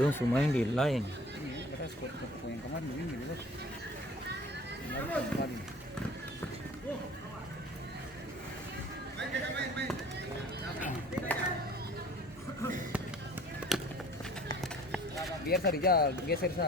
Dong semua yang di lain. Biar Sarijal geser sa.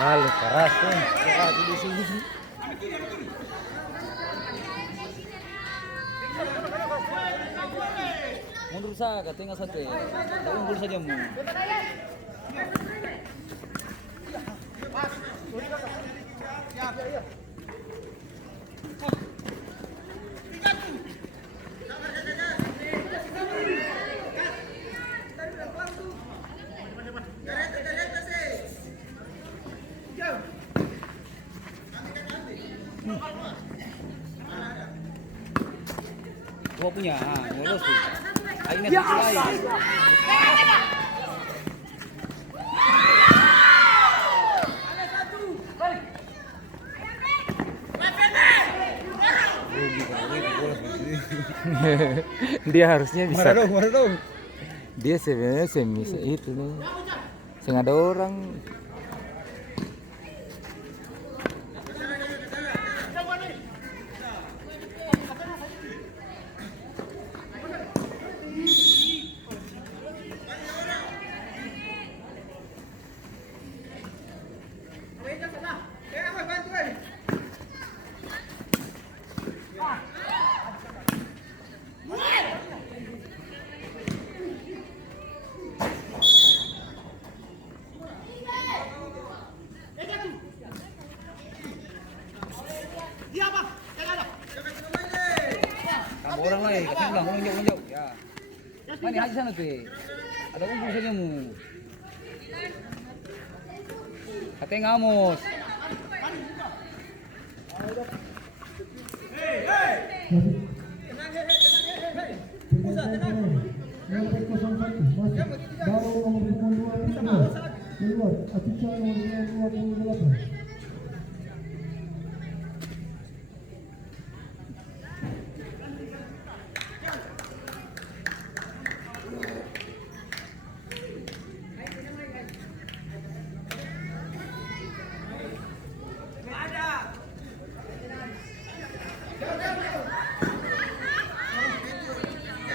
Lalu keras tuh. Di sini. Mundur sa, katanya sate. Tak unggul saja mu. Gua punya, ngurus tuh. Akhirnya mulai. Dia harusnya bisa. Mana dong? Dia sebenarnya semis itu nih. Sengaja ada orang. Kamu orang lain, katanya bilang unjuk. Ya. Mana aja sana tuh. Ada unggul saja mu. Katanya ngamus.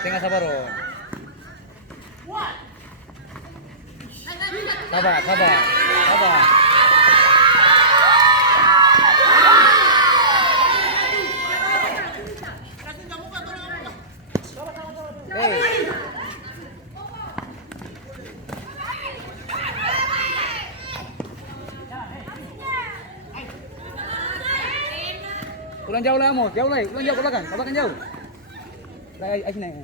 Tengah sabar Ron. Sabar. Ulang jauh lah Amos, ulang jauh ke belakang jauh. Ayo sini.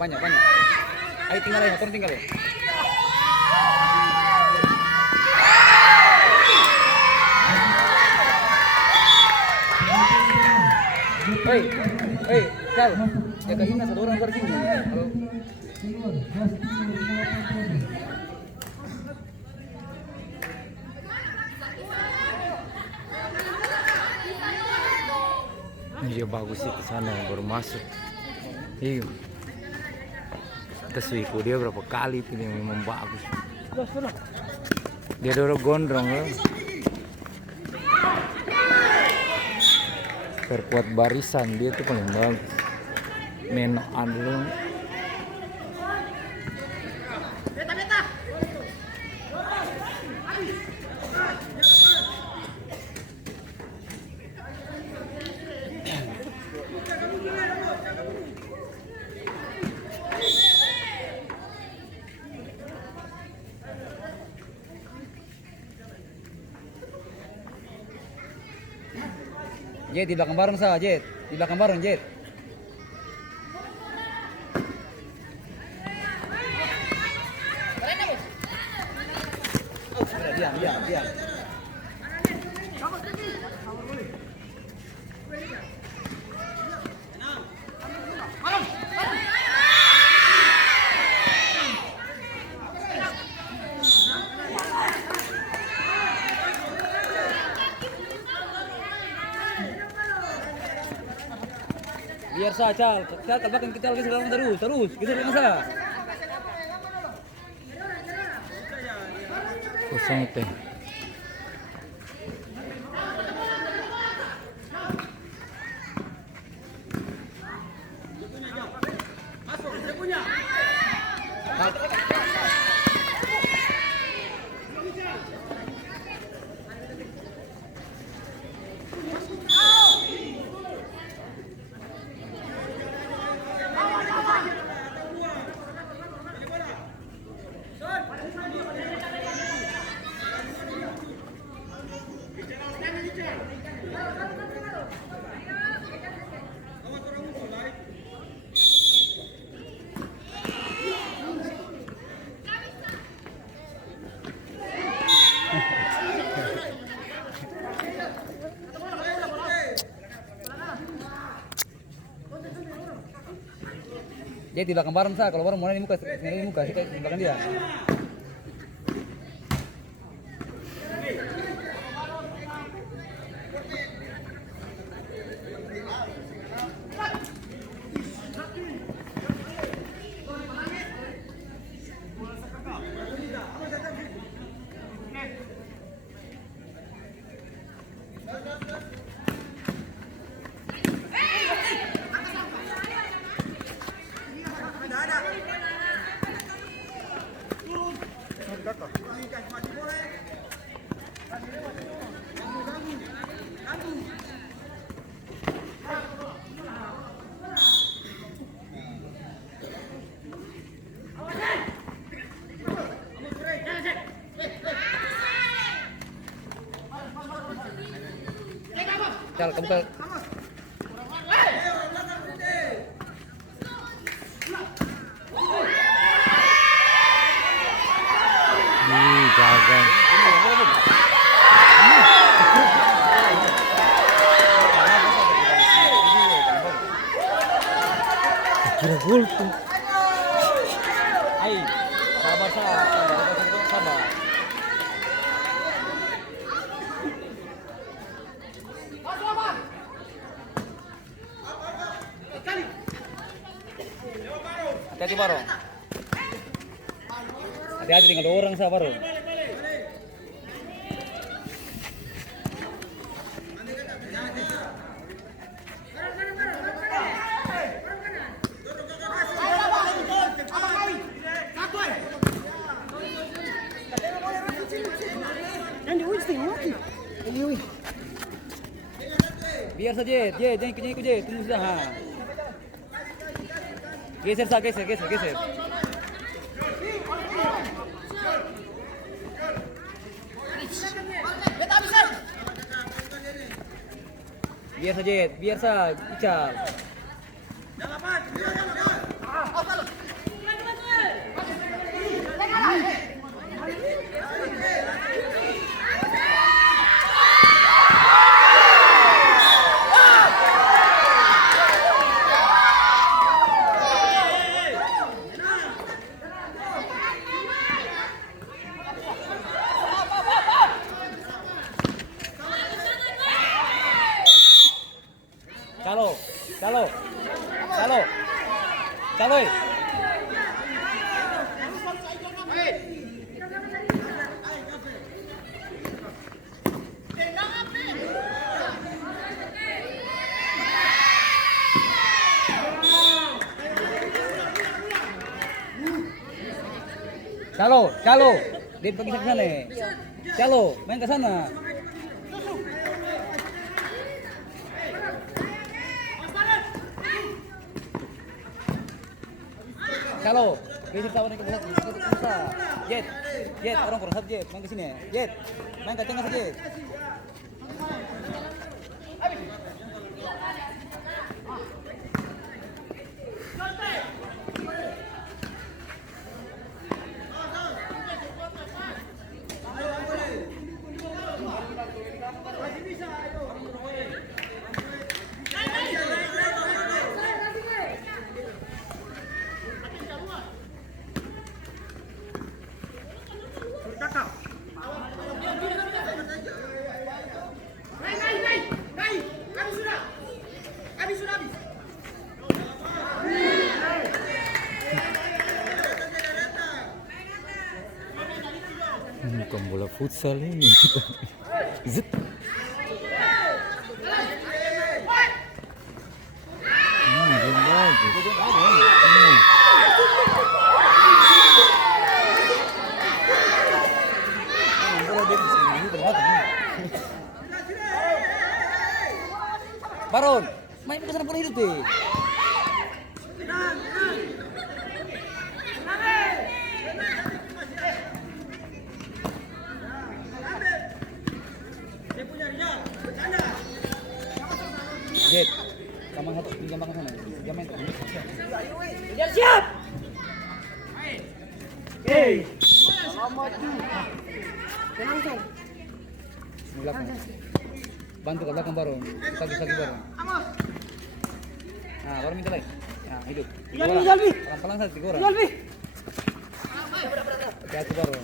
Banyak. Ayo tinggal ya, turun tinggal ya. Hei, hei, Cal, jaga Ina satu orang keluar sini. Kalau Iya bagus sih ke sana baru masuk. Iya. Kita suiku dia berapa kali itu yang memang bagus. Dia dorong gondrong loh. Perkuat barisan dia tuh paling bagus. Menoan dulu. Jet di belakang bareng sah, Jet. Di belakang bareng, Jet. Diam, diam, diam. Biar sah, Cal. Cal, ke belakang kita lagi sekarang terus, Kita dengan sah. Kosong itu. Dia di belakang bareng sah, kalau bareng mulai di muka, kita di belakang dia. Cal, kamu ke Jaga. Kira gol tuh. Hai, sabar sabar. Hati-hati Baro. Hati-hati tinggal 2 orang sah Baro. Biar saja, jangan ikut Jet, tunggu sudah. Ha. Geser sah, geser. Biar sah, Ical. Loy. Calo. Dia pergi ke sana. Calo, main ke sana. Calo, dia tahu nih ke sana. Jet, orang kurang satu Jet, main ke sini. Jet, main ke tengah saja. Bukan bola futsal ini. Zit. Belum bagus. Baron, main ke sana pun hidup deh. Jet, gampang satu, gampang ke sana. Gampang itu. Siap. Hey. Selamat. Tenang, Song. Belakang. Bantu ke belakang Baron. Sagi Baron. Nah, Baron minta lagi. Nah, hidup. Jalbi. Pelan-pelan saja, Tigora. Jalbi. Hati-hati Baron.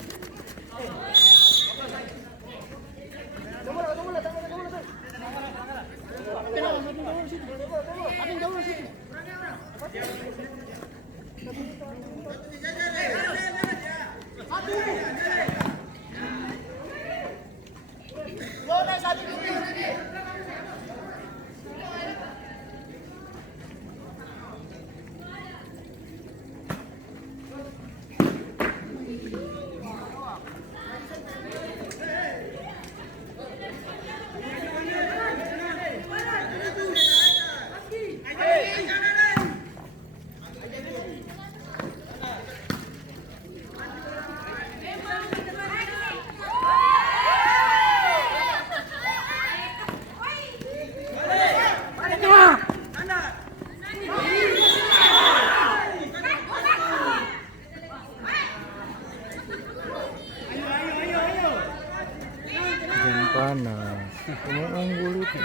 Panas. Kamu unggul itu.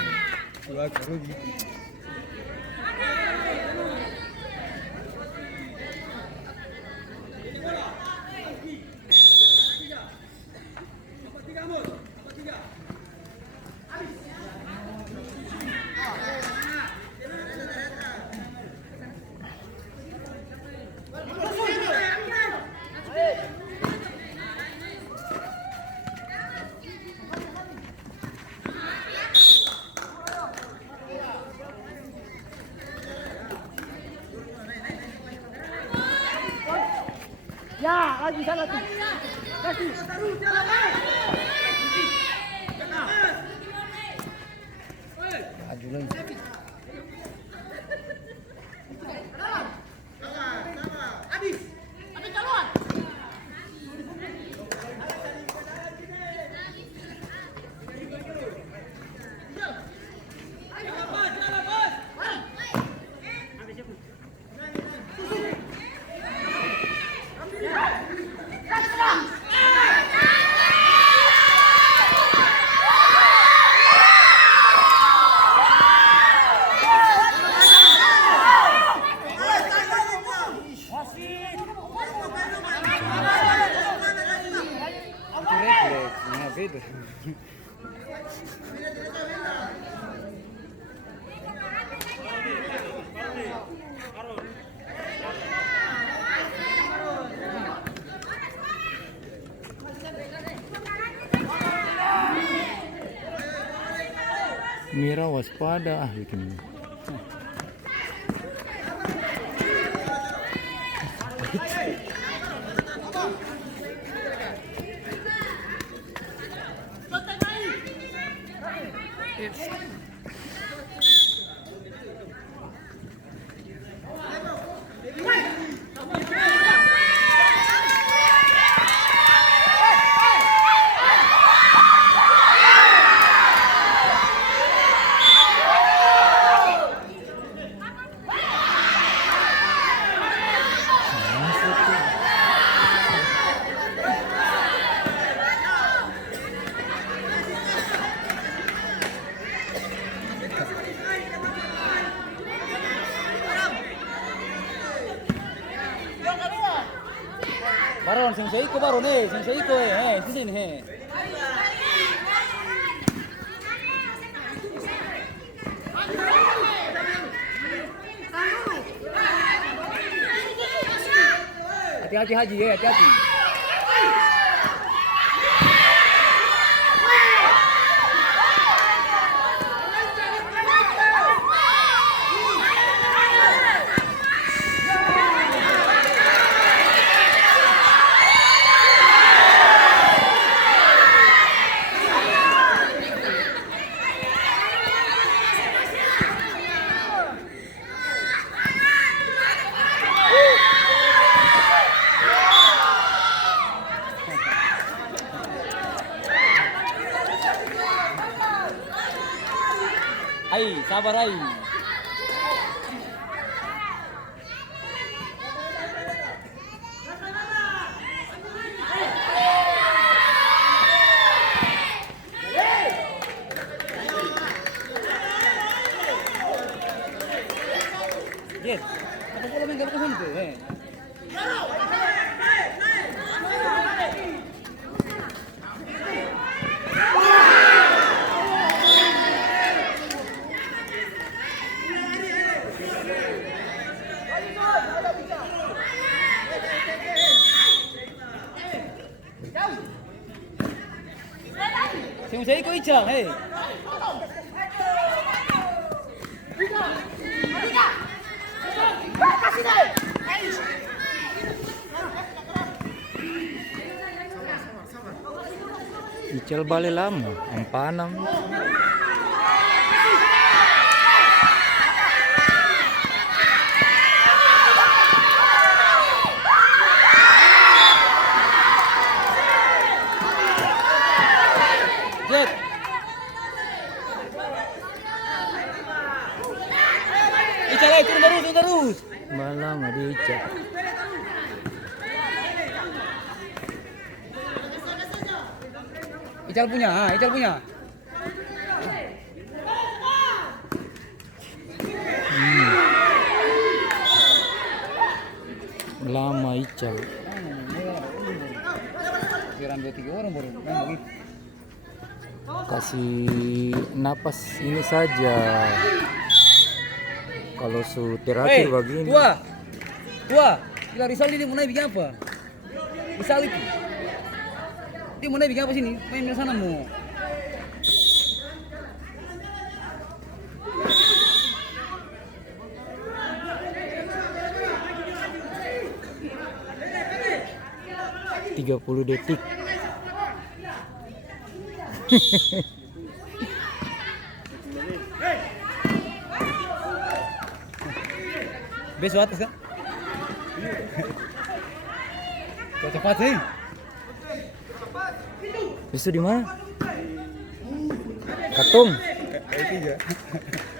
Ya, lagi sana tuh. Kasih. Aju lagi. Arun. Mira waspada bikin. Baron, sensei iko baron sensei iko sini Hati-hati Haji hati-hati. Hai, sabar hai. Jet, apa bola main ke sana tuh? Sensei iko Ichang, Ical balik lama, empanam. Jet. Ical turun terus. Malam ada Ical. Ical punya. Lama Ical. Kira 2-3 orang baru main begitu. Kasih napas ini saja. Kalau su terakhir begini. Tua. Gila Rizal dia mau naik bikin apa? Rizal itu. Dia mau naik bikin apa sini? Main di sana mau. Tiga 30 detik. Besok atas kan? Cepat sih. Besok di mana? Katung. Kayak 3.